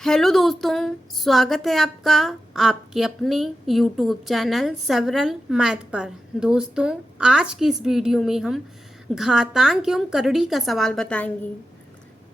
Hello दोस्तों, स्वागत है आपका आपके अपने यूट्यूब चैनल सेवरल मैथ पर। दोस्तों, आज की इस वीडियो में हम घातांक एवं करड़ी का सवाल बताएंगे।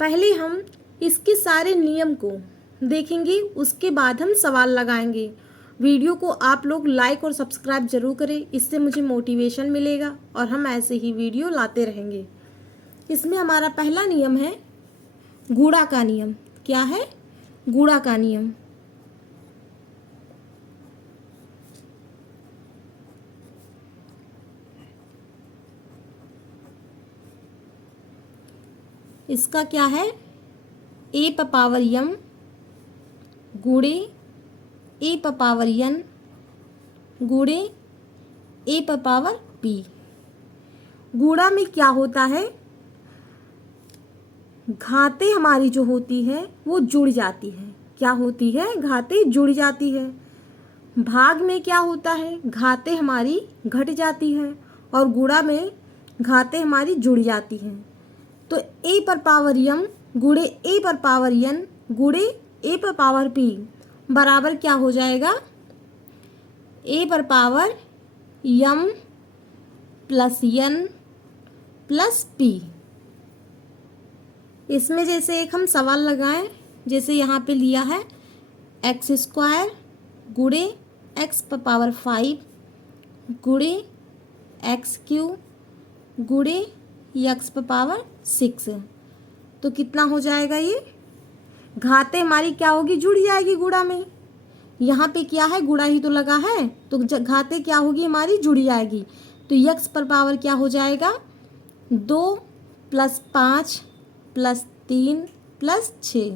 पहले हम इसके सारे नियम को देखेंगे, उसके बाद हम सवाल लगाएंगे। वीडियो को आप लोग लाइक और सब्सक्राइब जरूर करें, इससे मुझे मोटिवेशन मिलेगा और हम ऐसे ही वीडियो लाते रहेंगे। इसमें हमारा पहला नियम है गुणा का नियम। क्या है? गुणा का नियम। इसका क्या है? ए प पावर यम गुणे ए प पावर यन गुणे ए प पावर पी। गुणा में क्या होता है? घातें हमारी जो होती है वो जुड़ जाती है। क्या होती है? घातें जुड़ जाती है। भाग में क्या होता है? घातें हमारी घट जाती है और गुणा में घातें हमारी जुड़ जाती हैं। तो ए पर पावर यम गुणे ए पर पावर यन गुणे ए पर पावर पी बराबर क्या हो जाएगा? ए पर पावर यम प्लस यन प्लस पी। इसमें जैसे एक हम सवाल लगाएं, जैसे यहाँ पे लिया है एक्स स्क्वायर गुणे एक्स पर पावर 5 गुणे एक्स क्यूब गुणे एक्स पर पावर 6। तो कितना हो जाएगा? ये घातें हमारी क्या होगी? जुड़ जाएगी गुणा में। यहाँ पे क्या है? गुणा ही तो लगा है, तो घातें क्या होगी? हमारी जुड़ जाएगी। तो एक्स पर पावर क्या हो जाएगा? 2 प्लस 5 प्लस 3 प्लस 6।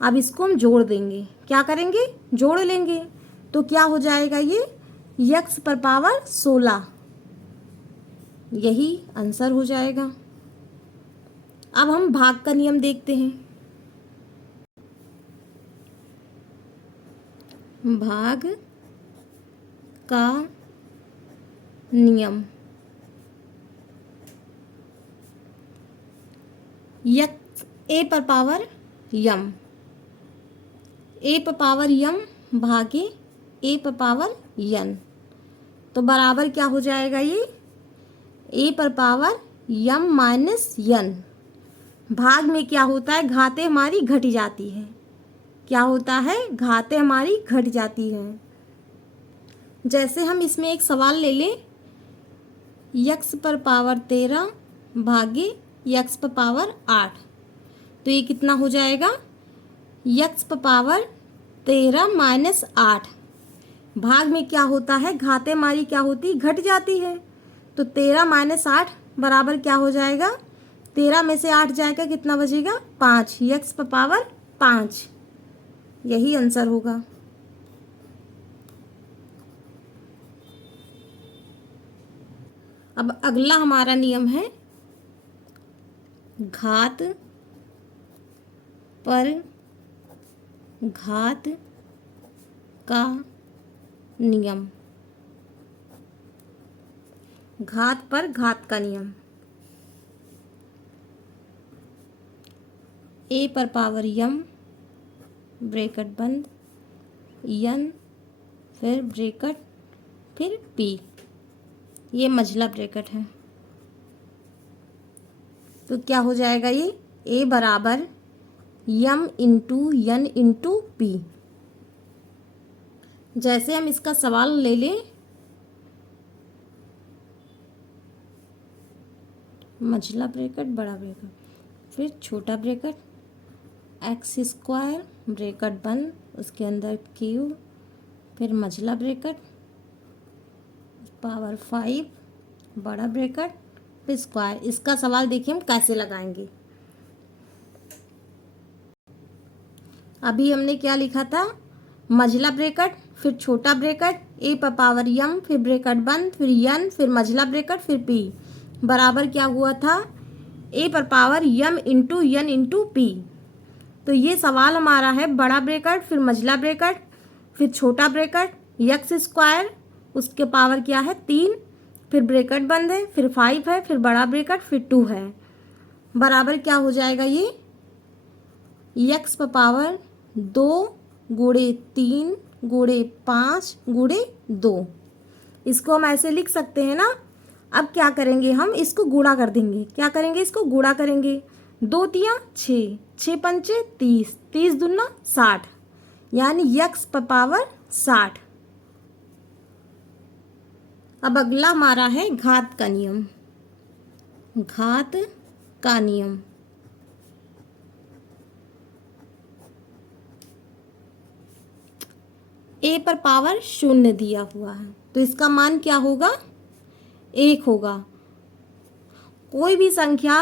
अब इसको हम जोड़ देंगे। क्या करेंगे? जोड़ लेंगे। तो क्या हो जाएगा? ये एक्स पर पावर 16। यही आंसर हो जाएगा। अब हम भाग का नियम देखते हैं। भाग का नियम। एक्स ए पर पावर यम, ए पर पावर यम भागे ए पर पावर यन, तो बराबर क्या हो जाएगा? ये ए पर पावर यम माइनस यन। भाग में क्या होता है? घातें हमारी घट जाती है। क्या होता है? घातें हमारी घट जाती हैं। जैसे हम इसमें एक सवाल ले लें, यक्स पर पावर 13 भागे यक्स पर पावर 8, तो ये कितना हो जाएगा? यक्स पर पावर 13 माइनस 8। भाग में क्या होता है? घातें हमारी क्या होती? घट जाती है। तो 13 माइनस 8 बराबर क्या हो जाएगा? 13 में से 8 जाएगा, कितना बचेगा? 5। यक्स पर पावर 5। यही आंसर होगा। अब अगला हमारा नियम है घात पर घात का नियम। घात पर घात का नियम। ए पर पावर यम ब्रैकेट बंद यन फिर ब्रैकेट फिर पी, ये मझला ब्रैकेट है। तो क्या हो जाएगा? ये ए बराबर यम इंटू यन इंटू पी। जैसे हम इसका सवाल ले लें, मझला ब्रैकेट बड़ा ब्रैकेट फिर छोटा ब्रैकेट एक्स स्क्वायर ब्रैकेट बंद उसके अंदर क्यूब फिर मझला ब्रैकेट पावर 5 बड़ा ब्रैकेट फिर स्क्वायर। इसका सवाल देखिए हम कैसे लगाएंगे। अभी हमने क्या लिखा था? मझला ब्रैकेट फिर छोटा ब्रैकेट ए पर पावर यम फिर ब्रैकेट बंद फिर यन फिर मझला ब्रैकेट फिर पी बराबर क्या हुआ था? ए पर पावर यम इंटू यन इंटू पी। तो ये सवाल हमारा है बड़ा ब्रैकेट फिर मझला ब्रैकेट फिर छोटा ब्रैकेट एक्स स्क्वायर उसके पावर क्या है? 3 फिर ब्रैकेट बंद है फिर 5 है फिर बड़ा ब्रैकेट फिर 2 है बराबर क्या हो जाएगा? ये एक्स पर पावर 2 गुणे 3 गुणे 5 गुणे 2। इसको हम ऐसे लिख सकते हैं ना। अब क्या करेंगे, हम इसको गुणा कर देंगे। क्या करेंगे, इसको गुणा करेंगे। 2 तिया 6, 6 पंचे 30, 30 दूना 60, यानी x पर पावर 60। अब अगला हमारा है घात का नियम। घात का नियम। a पर पावर 0 दिया हुआ है, तो इसका मान क्या होगा, 1 होगा। कोई भी संख्या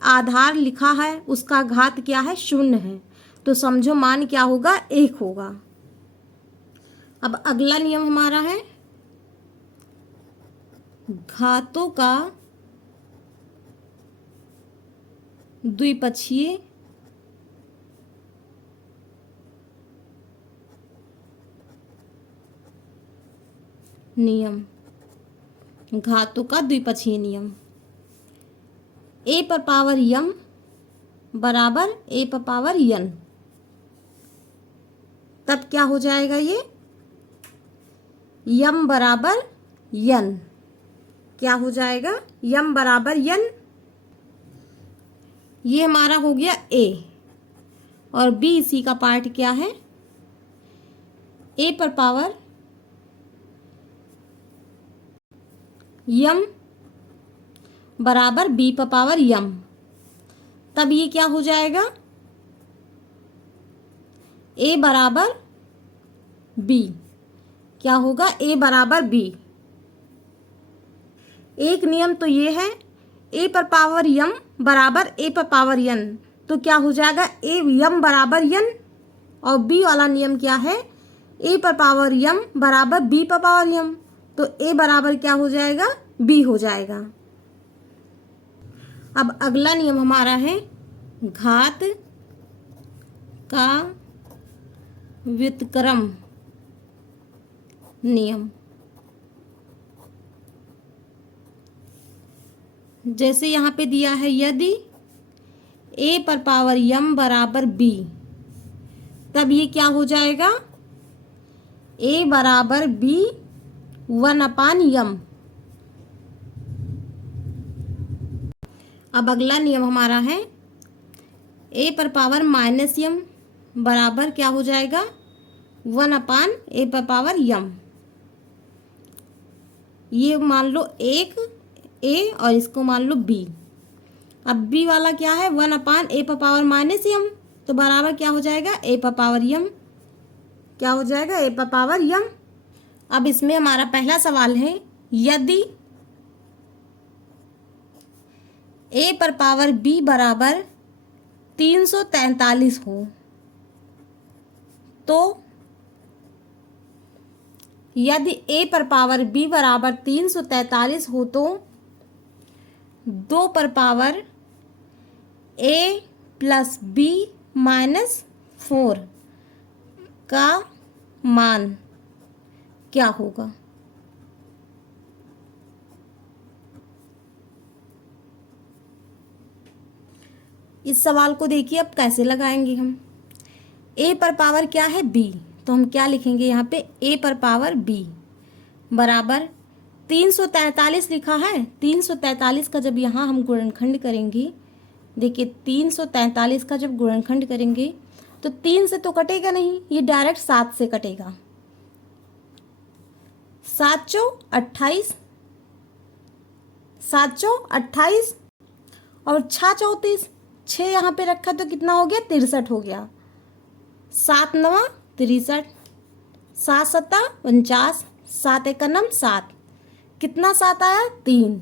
आधार लिखा है, उसका घात क्या है, 0 है, तो समझो मान क्या होगा, 1 होगा। अब अगला नियम हमारा है घातों का द्विपक्षीय नियम। घातों का द्विपक्षीय नियम। a पर पावर m बराबर a पर पावर n। तब क्या हो जाएगा, ये m बराबर n। क्या हो जाएगा, m बराबर n। ये हमारा हो गया a, और b इसी का पार्ट क्या है, a पर पावर m बराबर b पर पावर m। तब ये क्या हो जाएगा, a बराबर b। क्या होगा, a बराबर b। एक नियम तो ये है, a पर पावर m बराबर a पर पावर n, तो क्या हो जाएगा, a m बराबर n। और b वाला नियम क्या है, a पर पावर m बराबर b पर पावर m, तो a बराबर क्या हो जाएगा, b हो जाएगा। अब अगला नियम हमारा है घात का व्युत्क्रम नियम। जैसे यहाँ पे दिया है, यदि a पर पावर m बराबर b, तब ये क्या हो जाएगा, a बराबर b 1/m। अब अगला नियम हमारा है a पर पावर -m बराबर क्या हो जाएगा, 1/a पर पावर m। ये मान लो एक a और इसको मान लो b। अब b वाला क्या है, 1/a पर पावर -m, तो बराबर क्या हो जाएगा, a पर पावर m। क्या हो जाएगा, a पर पावर m। अब इसमें हमारा पहला सवाल है, यदि a पर पावर b बराबर 343 हो, तो यदि a पर पावर b बराबर 343 हो, तो 2 पर power a plus b minus 4 का मान क्या होगा। इस सवाल को देखिए, अब कैसे लगाएंगे हम। a पर पावर क्या है, b, तो हम क्या लिखेंगे यहाँ पे, a पर पावर b बराबर 343 लिखा है। 343 का जब यहाँ हम गुणनखंड करेंगे, देखिए 343 का जब गुणनखंड करेंगे तो 3 से तो कटेगा नहीं, ये डायरेक्ट 7 से कटेगा। 7 चौक 28, 7 चौक 28 और 6 34, 6 यहाँ पे रखा तो कितना हो गया, 63 हो गया। 7 9 63, 7 7 49, 7 1 7, कितना 7 आया, 3।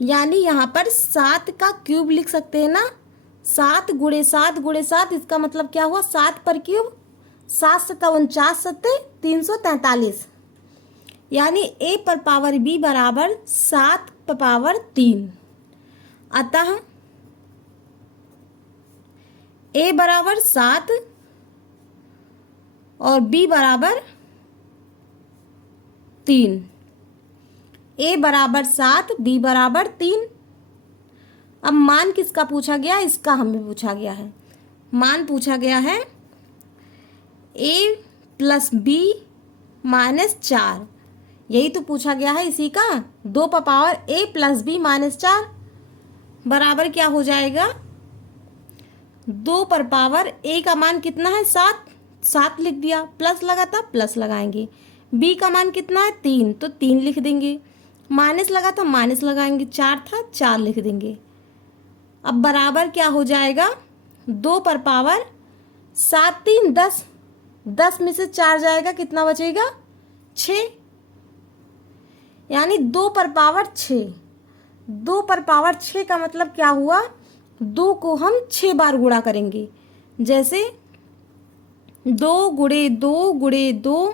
यानी यहाँ पर 7 का क्यूब लिख सकते हैं ना। 7 गुणे 7 गुणे 7, इसका मतलब क्या हुआ, 7 पर क्यूब। 7 7 49 7 343, यानी a पर पावर b बराबर 7 पर पावर 3। अतः a बराबर 7 और b बराबर 3। a बराबर 7, b बराबर 3। अब मान किसका पूछा गया, इसका हमें पूछा गया है। मान पूछा गया है ए प्लस बी माइनस 4, यही तो पूछा गया है इसी का। 2 पर पावर ए प्लस बी माइनस 4 बराबर क्या हो जाएगा, 2 पर पावर ए का मान कितना है 7, 7 लिख दिया, प्लस लगा था प्लस लगाएंगे। बी का मान कितना है 3, तो 3 लिख देंगे। माइनस लगा था माइनस लगाएंगे, 4 था 4 लिख देंगे। अब बराबर क्या हो जाएगा, 2 पर पावर 7 3 10, 10 में से 4 जाएगा, कितना बचेगा 6, यानी 2 पर पावर 6। 2 पर पावर 6 का मतलब क्या हुआ, 2 को हम 6 बार गुणा करेंगे। जैसे 2 गुणे 2 गुणे 2,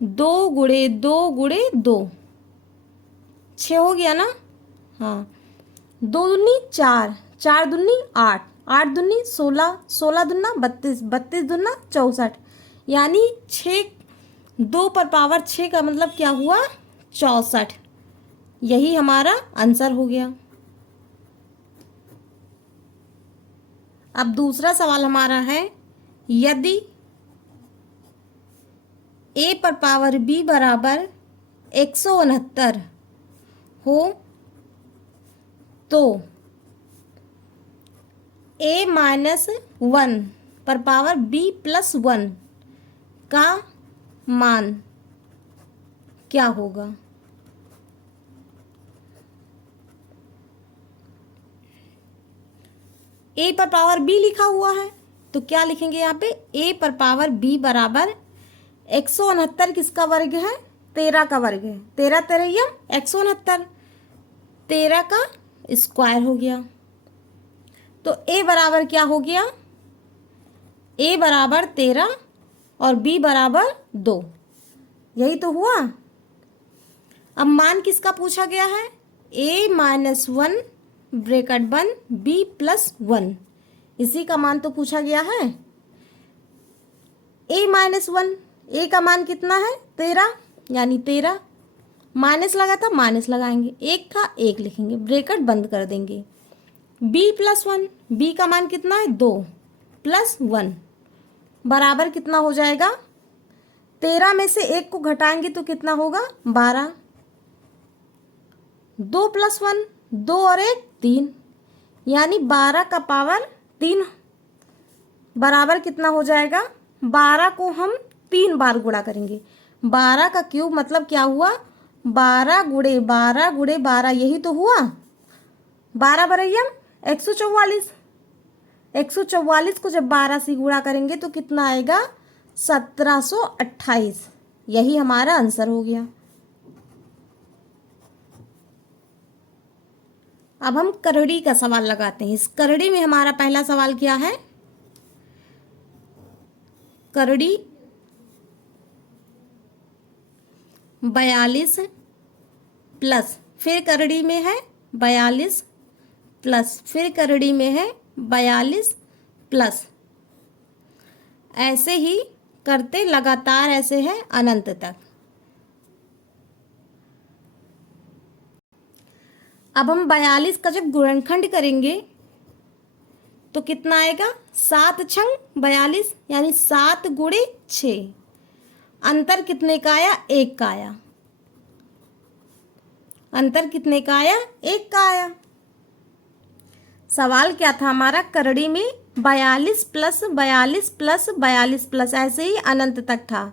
2 गुणे 2 गुणे 2, 6 हो गया ना। हाँ, 2 दूनी 4, 4 दूनी 8, 8 दूनी 16, 16 दूना 32, 32 दूना 64, यानी 6, 2 पर पावर 6 का मतलब क्या हुआ 64। यही हमारा आंसर हो गया। अब दूसरा सवाल हमारा है, यदि ए पर पावर बी बराबर 169 हो तो ए माइनस 1 पर पावर बी प्लस 1 का मान क्या होगा। ए पर पावर बी लिखा हुआ है तो क्या लिखेंगे यहाँ पे, ए पर पावर बी बराबर 169 किसका वर्ग है, 13 का वर्ग है, 13 13 169, 13 का स्क्वायर हो गया। तो ए बराबर क्या हो गया, ए बराबर 13 और बी बराबर 2, यही तो हुआ। अब मान किसका पूछा गया है, ए माइनस 1 ब्रैकेट 1 बी प्लस 1, इसी का मान तो पूछा गया है। ए माइनस 1, ए का मान कितना है 13, यानी 13, माइनस लगा था माइनस लगाएंगे, 1 था 1 लिखेंगे, ब्रैकेट बंद कर देंगे। बी प्लस 1, बी का मान कितना है 2 प्लस 1 बराबर कितना हो जाएगा, 13 में से 1 को घटाएंगे तो कितना होगा 12, 2 प्लस 1 2 और 1 3, यानी 12 का पावर 3 बराबर कितना हो जाएगा, 12 को हम 3 बार गुणा करेंगे। 12 का क्यूब मतलब क्या हुआ, 12 गुणे 12 गुणे 12, यही तो हुआ। 12 बरैयम 144, 144 को जब 12 से गुणा करेंगे तो कितना आएगा 1728, यही हमारा आंसर हो गया। अब हम करड़ी का सवाल लगाते हैं। इस करड़ी में हमारा पहला सवाल क्या है, करड़ी 42 प्लस, फिर करड़ी में है 42 प्लस, फिर करड़ी में है 42 प्लस, ऐसे ही करते लगातार ऐसे है अनंत तक। अब हम 42 का जब गुणनखंड करेंगे तो कितना आएगा, 7 छंग 42, यानी 7 गुणे 6, अंतर कितने का आया 1 का आया, अंतर कितने का आया 1 का आया। सवाल क्या था हमारा, करड़ी में 42 प्लस 42 प्लस 42 प्लस ऐसे ही अनंत तक था।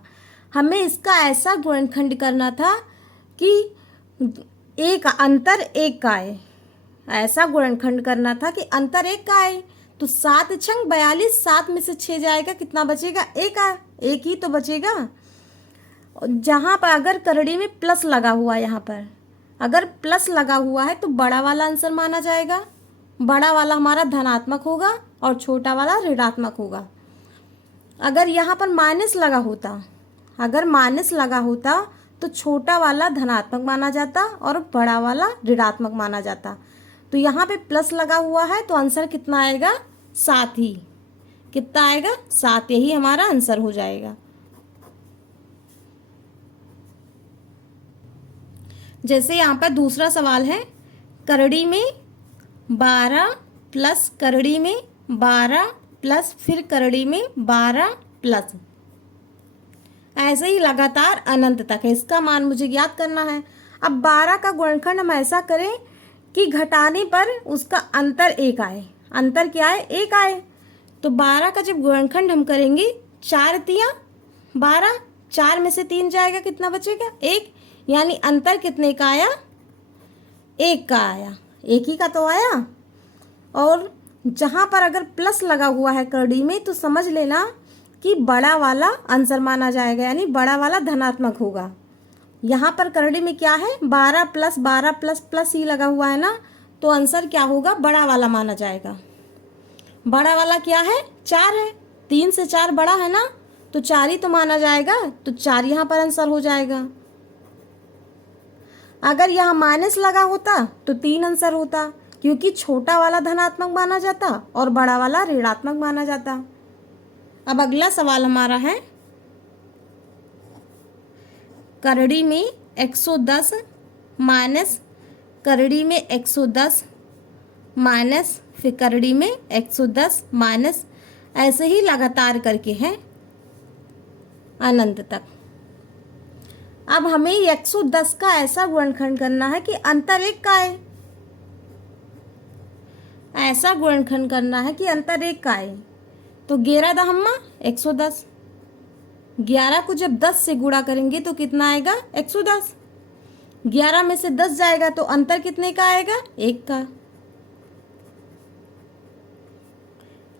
हमें इसका ऐसा गुणनखंड करना था कि एक अंतर 1 का आए, ऐसा गुणनखंड करना था कि अंतर 1 का आए। तो 7 छंग 42, 7 में से 6 जाएगा, कितना बचेगा 1 ही तो बचेगा। जहाँ पर अगर करड़ी में प्लस लगा हुआ है, यहाँ पर अगर प्लस लगा हुआ है तो बड़ा वाला आंसर माना जाएगा, बड़ा वाला हमारा धनात्मक होगा और छोटा वाला ऋणात्मक होगा। अगर यहाँ पर माइनस लगा होता, अगर माइनस लगा होता तो छोटा वाला धनात्मक माना जाता और बड़ा वाला ऋणात्मक माना जाता। तो यहाँ पे प्लस लगा हुआ है तो आंसर कितना आएगा 7 ही, कितना आएगा 7, यही हमारा आंसर हो जाएगा। जैसे यहाँ पर दूसरा सवाल है, करड़ी में 12 प्लस करड़ी में 12 प्लस फिर करड़ी में 12 प्लस, ऐसे ही लगातार अनंत तक है। इसका मान मुझे ज्ञात करना है। अब 12 का गुणनखंड हम ऐसा करें कि घटाने पर उसका अंतर 1 आए। अंतर क्या है? 1 आए। तो 12 का जब गुणनखंड हम करेंगे, 4 तिया 12, 4 में से 3 जाएगा, कितना बचेगा? 1। यानी अंतर कितने का आया? 1 का आया। 1 ही का तो आया। और जहाँ पर अगर प्लस लगा हुआ है करड़ी में तो समझ लेना कि बड़ा वाला आंसर माना जाएगा, यानी बड़ा वाला धनात्मक होगा। यहाँ पर करड़ी में क्या है? 12 प्लस 12 प्लस प्लस ही लगा हुआ है ना, तो आंसर क्या होगा? बड़ा वाला माना जाएगा। बड़ा वाला क्या है? 4 है। 3 से 4 बड़ा है ना, तो 4 ही तो माना जाएगा। तो 4 यहाँ पर आंसर हो जाएगा। अगर यहाँ माइनस लगा होता तो 3 आंसर होता, क्योंकि छोटा वाला धनात्मक माना जाता और बड़ा वाला ऋणात्मक माना जाता। अब अगला सवाल हमारा है, करड़ी में 110 माइनस करड़ी में 110 माइनस फिर करड़ी में 110 माइनस, ऐसे ही लगातार करके है अनंत तक। अब हमें 110 का ऐसा गुणनखंड करना है कि अंतर 1 का आए। ऐसा गुणनखंड करना है कि अंतर 1 का आए। तो 11 दहम्मा 110, 11 को जब 10 से गुणा करेंगे तो कितना आएगा? 110। 11 में से 10 जाएगा तो अंतर कितने का आएगा? 1 का।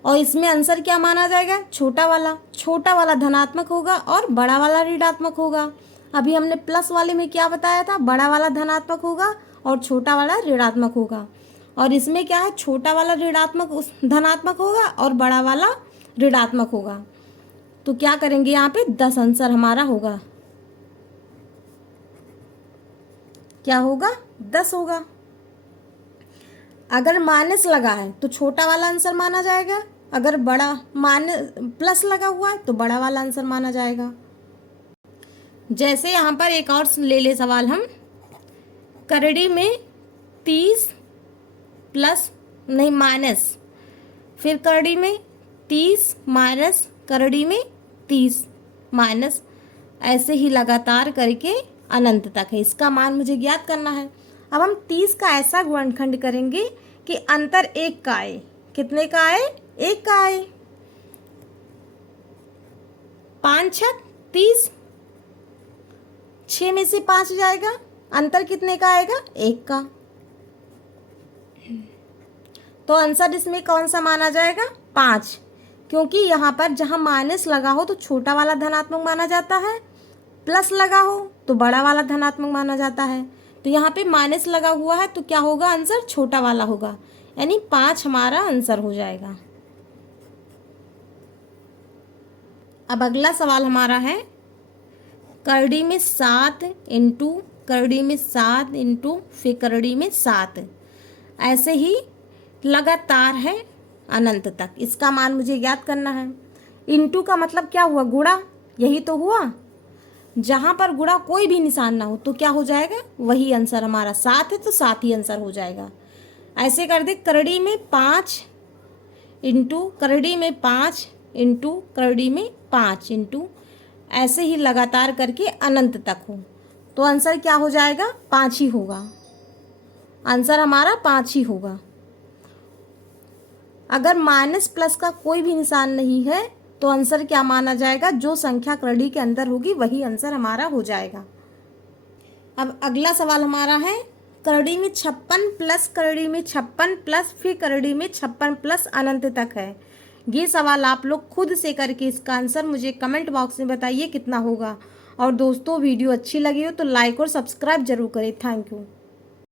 और इसमें आंसर क्या माना जाएगा? छोटा वाला। छोटा वाला धनात्मक होगा और बड़ा वाला ऋणात्मक होगा। अभी हमने प्लस वाले में क्या बताया था? बड़ा वाला धनात्मक होगा और छोटा वाला ऋणात्मक होगा। और इसमें क्या है? छोटा वाला ऋणात्मक धनात्मक होगा और बड़ा वाला ऋणात्मक होगा। तो क्या करेंगे? यहाँ पे 10 आंसर हमारा होगा। क्या होगा? 10 होगा। अगर माइनस लगा है तो छोटा वाला आंसर माना जाएगा, अगर बड़ा माइनस प्लस लगा हुआ है तो बड़ा वाला आंसर माना जाएगा। जैसे यहाँ पर एक और ले ले सवाल हम, करड़ी में 30 प्लस नहीं माइनस, फिर करड़ी में 30 माइनस करड़ी में 30 माइनस, ऐसे ही लगातार करके अनंत तक है। इसका मान मुझे ज्ञात करना है। अब हम 30 का ऐसा गुणनखंड करेंगे कि अंतर 1 का आए। कितने का आए? 1 का आए। 5 छक 30, 6 में से 5 जाएगा, अंतर कितने का आएगा? 1 का। तो आंसर इसमें कौन सा माना जाएगा? 5, क्योंकि यहाँ पर जहाँ माइनस लगा हो तो छोटा वाला धनात्मक माना जाता है, प्लस लगा हो तो बड़ा वाला धनात्मक माना जाता है। तो यहाँ पे माइनस लगा हुआ है तो क्या होगा? आंसर छोटा वाला होगा, यानी 5 हमारा आंसर हो जाएगा। अब अगला सवाल हमारा है, करड़ी में 7 इंटू करड़ी में 7 इंटू फिर करड़ी में 7, ऐसे ही लगातार है अनंत तक। इसका मान मुझे याद करना है। इंटू का मतलब क्या हुआ? गुणा, यही तो हुआ। जहाँ पर गुणा कोई भी निशान ना हो तो क्या हो जाएगा? वही आंसर हमारा। 7 है तो 7 ही आंसर हो जाएगा। ऐसे कर दे, करड़ी में 5 इंटू करड़ी में 5 इंटू करड़ी में 5 इंटू, ऐसे ही लगातार करके अनंत तक हो तो आंसर क्या हो जाएगा? 5 ही होगा। आंसर हमारा 5 ही होगा। अगर माइनस प्लस का कोई भी निशान नहीं है तो आंसर क्या माना जाएगा? जो संख्या करड़ी के अंदर होगी वही आंसर हमारा हो जाएगा। अब अगला सवाल हमारा है, करड़ी में 56 प्लस करड़ी में 56 प्लस फिर करड़ी में 56 प्लस अनंत तक है। ये सवाल आप लोग खुद से करके इसका आंसर मुझे कमेंट बॉक्स में बताइए कितना होगा। और दोस्तों, वीडियो अच्छी लगी हो तो लाइक और सब्सक्राइब जरूर करें। Thank you.